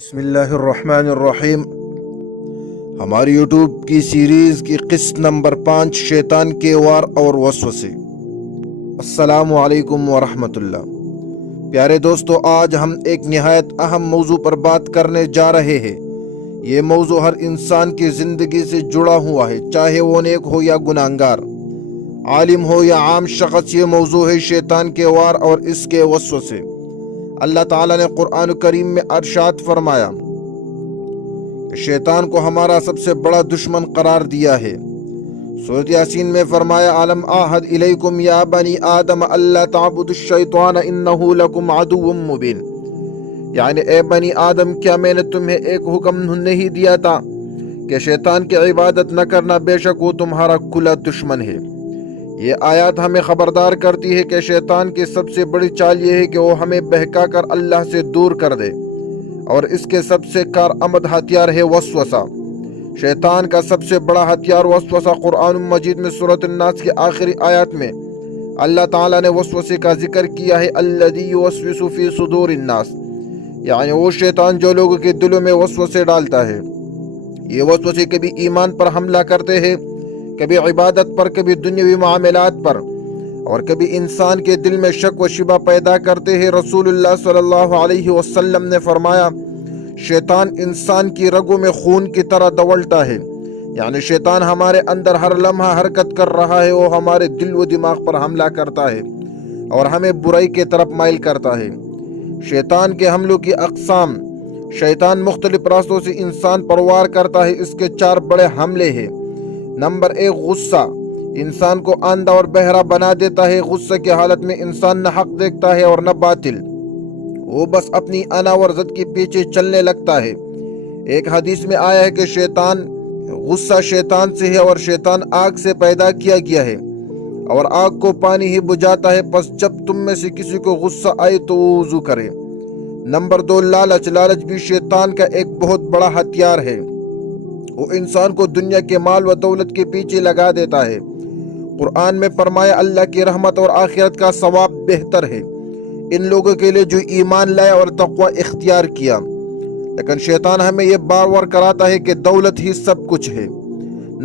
بسم اللہ الرحمن الرحیم۔ ہماری یوٹیوب کی سیریز کی قسط نمبر 5 شیطان کے وار اور وسوسے۔ السلام علیکم ورحمۃ اللہ۔ پیارے دوستو، آج ہم ایک نہایت اہم موضوع پر بات کرنے جا رہے ہیں۔ یہ موضوع ہر انسان کی زندگی سے جڑا ہوا ہے، چاہے وہ نیک ہو یا گناہگار، عالم ہو یا عام شخص۔ یہ موضوع ہے شیطان کے وار اور اس کے وسوسے۔ اللہ تعالیٰ نے قرآن کریم میں ارشاد فرمایا کہ شیطان کو ہمارا سب سے بڑا دشمن قرار دیا ہے۔ سورۃ یاسین میں فرمایا الم اعہد الیکم یا بنی آدم الا تعبدوا الشیطان انہ لکم عدو مبین، یعنی اے بنی آدم، کیا میں نے تمہیں ایک حکم نہیں دیا تھا کہ شیطان کی عبادت نہ کرنا؟ بے شک وہ تمہارا کھلا دشمن ہے۔ یہ آیات ہمیں خبردار کرتی ہے کہ شیطان کی سب سے بڑی چال یہ ہے کہ وہ ہمیں بہکا کر اللہ سے دور کر دے، اور اس کے سب سے کارآمد ہتھیار ہے وسوسہ۔ شیطان کا سب سے بڑا ہتھیار وسوسہ۔ قرآن مجید میں سورۃ الناس کی آخری آیات میں اللہ تعالیٰ نے وسوسے کا ذکر کیا ہے، الذی یوسوس فی صدور الناس، یعنی وہ شیطان جو لوگوں کے دلوں میں وسوسے ڈالتا ہے۔ یہ وسوسے کبھی ایمان پر حملہ کرتے ہیں، کبھی عبادت پر، کبھی دنیاوی معاملات پر، اور کبھی انسان کے دل میں شک و شبہ پیدا کرتے ہیں۔ رسول اللہ صلی اللہ علیہ وسلم نے فرمایا، شیطان انسان کی رگوں میں خون کی طرح دوڑتا ہے، یعنی شیطان ہمارے اندر ہر لمحہ حرکت کر رہا ہے۔ وہ ہمارے دل و دماغ پر حملہ کرتا ہے اور ہمیں برائی کی طرف مائل کرتا ہے۔ شیطان کے حملوں کی اقسام۔ شیطان مختلف راستوں سے انسان پر وار کرتا ہے۔ اس کے 4 بڑے حملے ہیں۔ نمبر 1، غصہ۔ انسان کو اندھا اور بہرا بنا دیتا ہے۔ غصے کی حالت میں انسان نہ حق دیکھتا ہے اور نہ باطل، وہ بس اپنی انا اور ضد کے پیچھے چلنے لگتا ہے۔ ایک حدیث میں آیا ہے کہ غصہ شیطان سے ہے، اور شیطان آگ سے پیدا کیا گیا ہے، اور آگ کو پانی ہی بجھاتا ہے۔ پس جب تم میں سے کسی کو غصہ آئے تو وہ وضو کرے۔ نمبر 2، لالچ۔ لالچ بھی شیطان کا ایک بہت بڑا ہتھیار ہے۔ وہ انسان کو دنیا کے مال و دولت کے پیچھے لگا دیتا ہے۔ قرآن میں فرمایا، اللہ کی رحمت اور آخرت کا ثواب بہتر ہے ان لوگوں کے لیے جو ایمان لائے اور تقوی اختیار کیا۔ لیکن شیطان ہمیں یہ بار بار کراتا ہے کہ دولت ہی سب کچھ ہے۔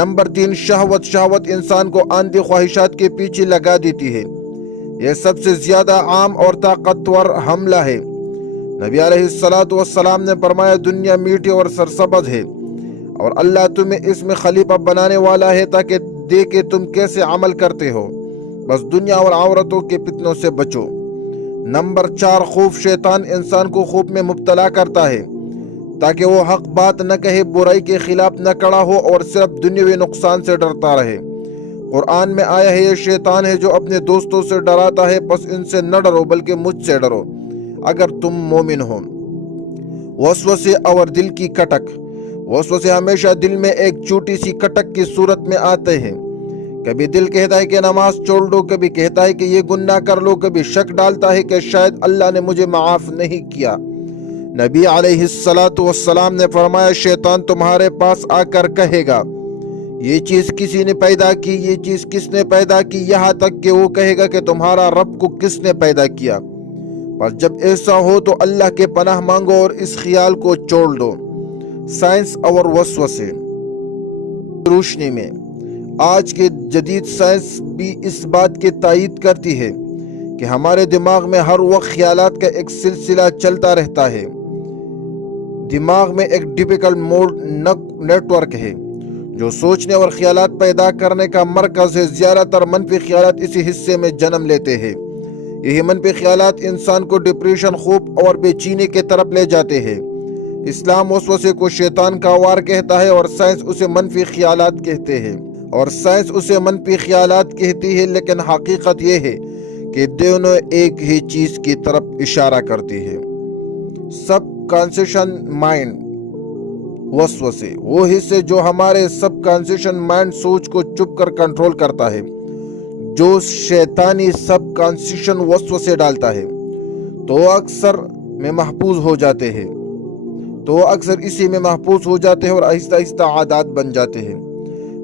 نمبر 3، شہوت۔ شہوت انسان کو اندھی خواہشات کے پیچھے لگا دیتی ہے۔ یہ سب سے زیادہ عام اور طاقتور حملہ ہے۔ نبی علیہ السلام نے فرمایا، دنیا میٹھی اور سرسبز ہے، اور اللہ تمہیں اس میں خلیفہ بنانے والا ہے تاکہ دیکھے تم کیسے عمل کرتے ہو۔ بس دنیا اور عورتوں کے فتنوں سے بچو۔ نمبر 4، خوف۔ شیطان انسان کو خوف میں مبتلا کرتا ہے تاکہ وہ حق بات نہ کہے، برائی کے خلاف نہ کھڑا ہو، اور صرف دنیاوی نقصان سے ڈرتا رہے۔ قرآن میں آیا ہے، یہ شیطان ہے جو اپنے دوستوں سے ڈراتا ہے، بس ان سے نہ ڈرو بلکہ مجھ سے ڈرو اگر تم مومن ہو۔ وسوسے اور دل کی کٹک۔ وسوسے ہمیشہ دل میں ایک چھوٹی سی کٹک کی صورت میں آتے ہیں۔ کبھی دل کہتا ہے کہ نماز چھوڑ دو، کبھی کہتا ہے کہ یہ گناہ کر لو، کبھی شک ڈالتا ہے کہ شاید اللہ نے مجھے معاف نہیں کیا۔ نبی علیہ السلام نے فرمایا، شیطان تمہارے پاس آ کر کہے گا، یہ چیز کسی نے پیدا کی، یہ چیز کس نے پیدا کی، یہاں تک کہ وہ کہے گا کہ تمہارا رب کو کس نے پیدا کیا۔ بس جب ایسا ہو تو اللہ کے پناہ مانگو اور اس خیال کو چھوڑ دو۔ سائنس اور وسوسے۔ روشنی میں آج کے جدید سائنس بھی اس بات کی تائید کرتی ہے کہ ہمارے دماغ میں ہر وقت خیالات کا ایک سلسلہ چلتا رہتا ہے۔ دماغ میں ایک ٹپیکل موڈ نیٹ ورک ہے جو سوچنے اور خیالات پیدا کرنے کا مرکز ہے۔ زیادہ تر منفی خیالات اسی حصے میں جنم لیتے ہیں۔ یہی منفی خیالات انسان کو ڈپریشن، خوف اور بے چینی کی طرف لے جاتے ہیں۔ اسلام وسوسے کو شیطان کا وار کہتا ہے، اور سائنس اسے منفی خیالات کہتی ہے، لیکن حقیقت یہ ہے کہ دونوں ایک ہی چیز کی طرف اشارہ کرتی ہے۔ سب کانشیس مائنڈ۔ وسوسے وہ حصے جو ہمارے سب کانشیس مائنڈ سوچ کو چھپ کر کنٹرول کرتا ہے۔ جو شیطانی سب کانشیس وسوسے ڈالتا ہے تو اکثر اسی میں محفوظ ہو جاتے ہیں اور آہستہ آہستہ عادات بن جاتے ہیں۔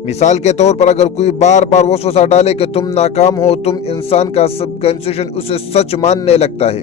مثال کے طور پر اگر کوئی بار بار وسوسہ ڈالے کہ تم ناکام ہو، تم انسان کا سب کانشیس اسے سچ ماننے لگتا ہے۔